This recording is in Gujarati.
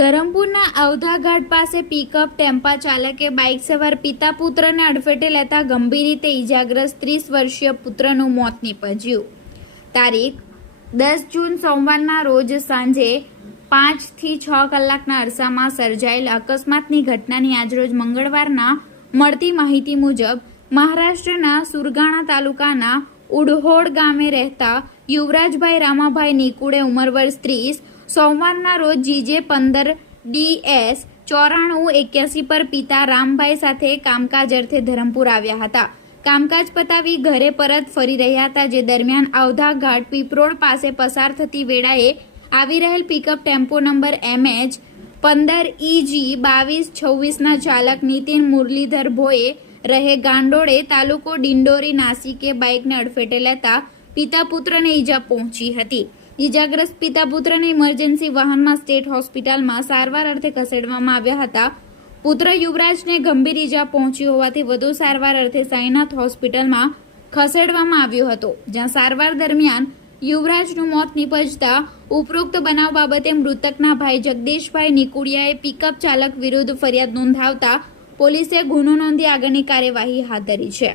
ધરમપુરના અવધા ઘાટ પાસે પિકઅપ ટેમ્પા ચાલકે બાઇક સવાર પિતા પુત્રને અડફેટે લેતા ગંભીર રીતે ઇજાગ્રસ્ત ત્રીસ વર્ષીય પુત્રનું મોત નીપજ્યું. તારીખ, દસ જૂન સોમવારના રોજ સાંજે પાંચથી છ કલાકના અરસામાં સર્જાયેલ અકસ્માતની ઘટનાની આજરોજ મંગળવારના મળતી માહિતી મુજબ મહારાષ્ટ્રના સુરગાણા તાલુકાના ઉડહોડ ગામે રહેતા યુવરાજભાઈ રામાભાઈ નિકુડે ઉંમર વર્ષ ત્રીસ સોમવારના રોજ જીજે પંદર ડીએસ ચોરાણું એક્યાસી પર પિતા રામભાઈ સાથે કામકાજ અર્થે ધરમપુર આવ્યા હતા. કામકાજ પતાવી ઘરે પરત ફરી રહ્યા હતા, જે દરમિયાન અવધા ઘાટ પીપરોડ પાસે પસાર થતી વેળાએ આવી રહેલ પિકઅપ ટેમ્પો નંબર એમએચ પંદર ઇજી બાવીસ છવ્વીસના ચાલક નીતિન મુરલીધર ભોએ રહે ગાંડોળે તાલુકો ડિંડોરી નાસિકે બાઇકને અડફેટે લેતા પિતા પુત્રને ઈજા પહોંચી હતી. ઈજાગ્રસ્ત પિતા પુત્રને ઇમરજન્સી વાહનમાં સ્ટેટ હોસ્પિટલમાં સારવાર અર્થે ખસેડવામાં આવ્યા હતા. પુત્ર યુવરાજને ગંભીર ઈજા પહોંચી હોવાથી વધુ સારવાર અર્થે સાઈનાથ હોસ્પિટલમાં ખસેડવામાં આવ્યો હતો, જ્યાં સારવાર દરમિયાન યુવરાજનું મોત નિપજતા ઉપરોક્ત બનાવ બાબતે મૃતકના ભાઈ જગદીશભાઈ નિકુડિયાએ પિકઅપ ચાલક વિરુદ્ધ ફરિયાદ નોંધાવતા પોલીસે ગુનો નોંધી આગળની કાર્યવાહી હાથ ધરી છે.